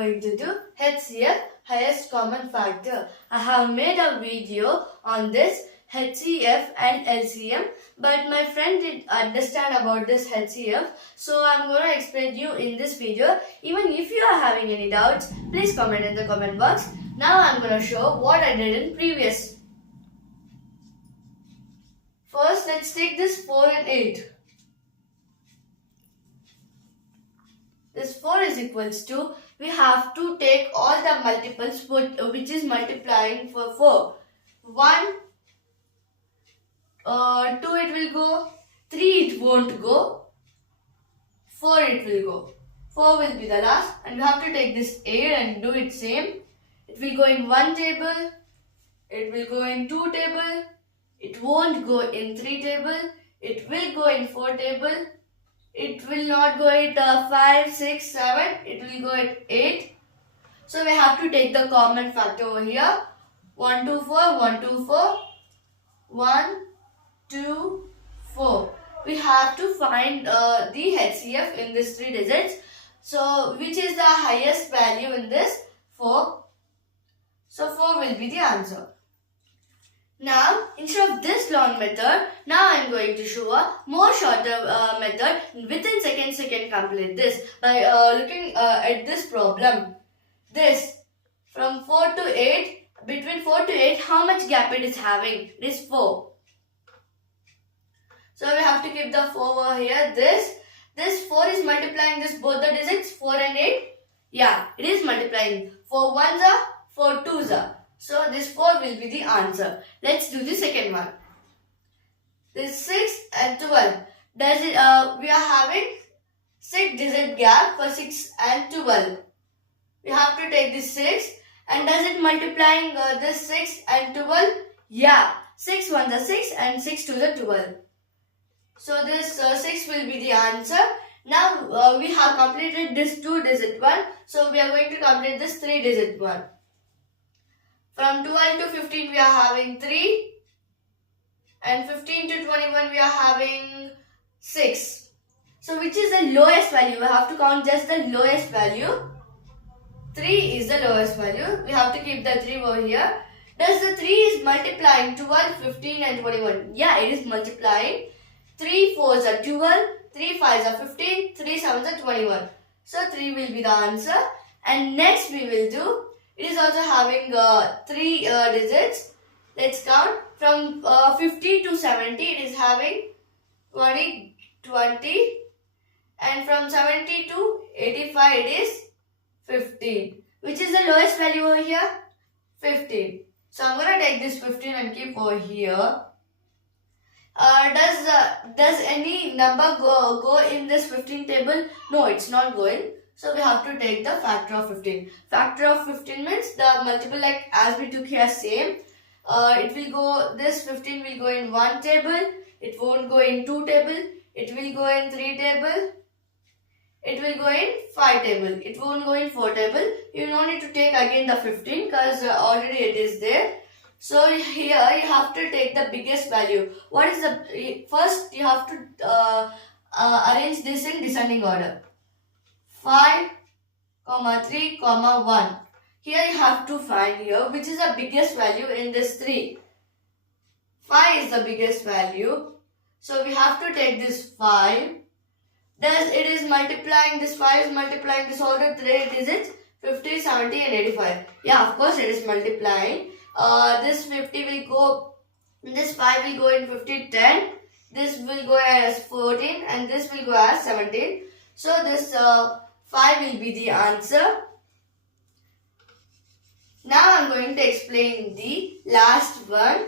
going to do HCF, highest common factor. I have made a video on this HCF and LCM, but my friend didn't understand about this HCF, so I'm going to explain you in this video. Even if you are having any doubts, please comment in the comment box. Now I'm going to show what I did in previous. First, let's take this 4 and 8. This 4 is equals to, we have to take all the multiples which is multiplying for 4. 1, 2 it will go, 3 it won't go, 4 it will go. 4 will be the last, and we have to take this 8 and do it same. It will go in 1 table, it will go in 2 table, it won't go in 3 table, it will go in 4 table. It will not go at 5, 6, 7. It will go at 8. So we have to take the common factor over here. 1, 2, 4, 1, 2, 4. 1, 2, 4. We have to find the HCF in these 3 digits. So which is the highest value in this? 4. So 4 will be the answer. Now, instead of this long method, now I am going to show a more shorter method. Within seconds you can complete this by looking at this problem. This, from 4 to 8, between 4 to 8, how much gap it is having? It is 4. So we have to keep the 4 over here. This 4 is multiplying this both the digits, 4 and 8. Yeah, it is multiplying. 4 ones are, 4 twos are. So this 4 will be the answer. Let's do the second one. This 6 and 12. Does it? We are having 6 digit gap for 6 and 12. We have to take this 6 and does it multiplying this 6 and 12? Yeah. 6 ones are 6 and 6 twos are 12. So this 6 will be the answer. Now we have completed this 2 digit one. So we are going to complete this 3 digit one. From 12 to 15 we are having 3 and 15 to 21 we are having 6. So which is the lowest value? We have to count just the lowest value. 3 is the lowest value. We have to keep the 3 over here. Does the 3 is multiplying 12, 15 and 21? Yeah, it is multiplying. 3 4s are 12, 3 5s are 15, 3 7s are 21. So 3 will be the answer. And next we will do, it is also having 3 digits. Let's count. From 50 to 70 it is having 20, 20. And from 70 to 85 it is 15. Which is the lowest value over here? 15. So I'm going to take this 15 and keep over here. Does any number go in this 15 table? No, it's not going. So we have to take the factor of 15. Factor of 15 means the multiple like as we took here same. It will go, this 15 will go in 1 table. It won't go in 2 table. It will go in 3 table. It will go in 5 table. It won't go in 4 table. You don't need to take again the 15 because already it is there. So here you have to take the biggest value. What is the, first you have to arrange this in descending order. 5, 3, 1. Here you have to find here which is the biggest value in this 3. 5 is the biggest value. So we have to take this 5. Thus it is multiplying, this 5 is multiplying this all the 3 digits, 50, 70 and 85. Yeah, of course it is multiplying. This 50 will go, this 5 will go in 50, 10. This will go as 14 and this will go as 17. So this 5 will be the answer. Now I am going to explain the last one.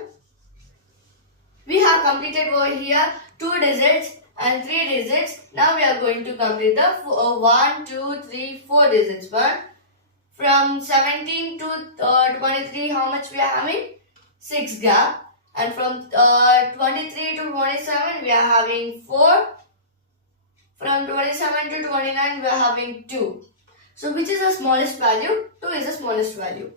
We have completed over here 2 digits and 3 digits. Now we are going to complete the 1, 2, 3, 4 digits one. From 17 to 23, how much we are having? 6 gap. And from 23 to 27, we are having 4. From 27 to 29, we are having 2. So which is the smallest value? 2 is the smallest value.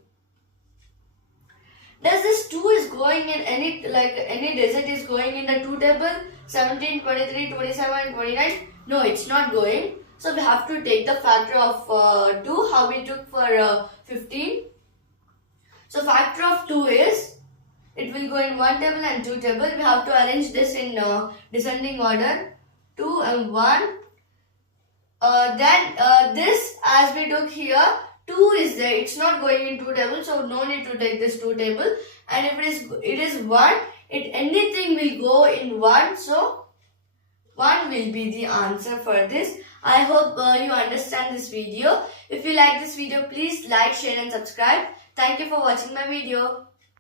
Does this 2 is going in any digit is going in the 2 table? 17, 23, 27, 29? No, it's not going. So we have to take the factor of 2, how we took for 15. So factor of 2 is, it will go in 1 table and 2 table. We have to arrange this in descending order, 2 and 1. Then this, as we took here, 2 is there. It's not going in 2 tables, so no need to take this 2 table. And if it is 1, anything will go in 1. So 1 will be the answer for this. I hope you understand this video. If you like this video, please like, share and subscribe. Thank you for watching my video.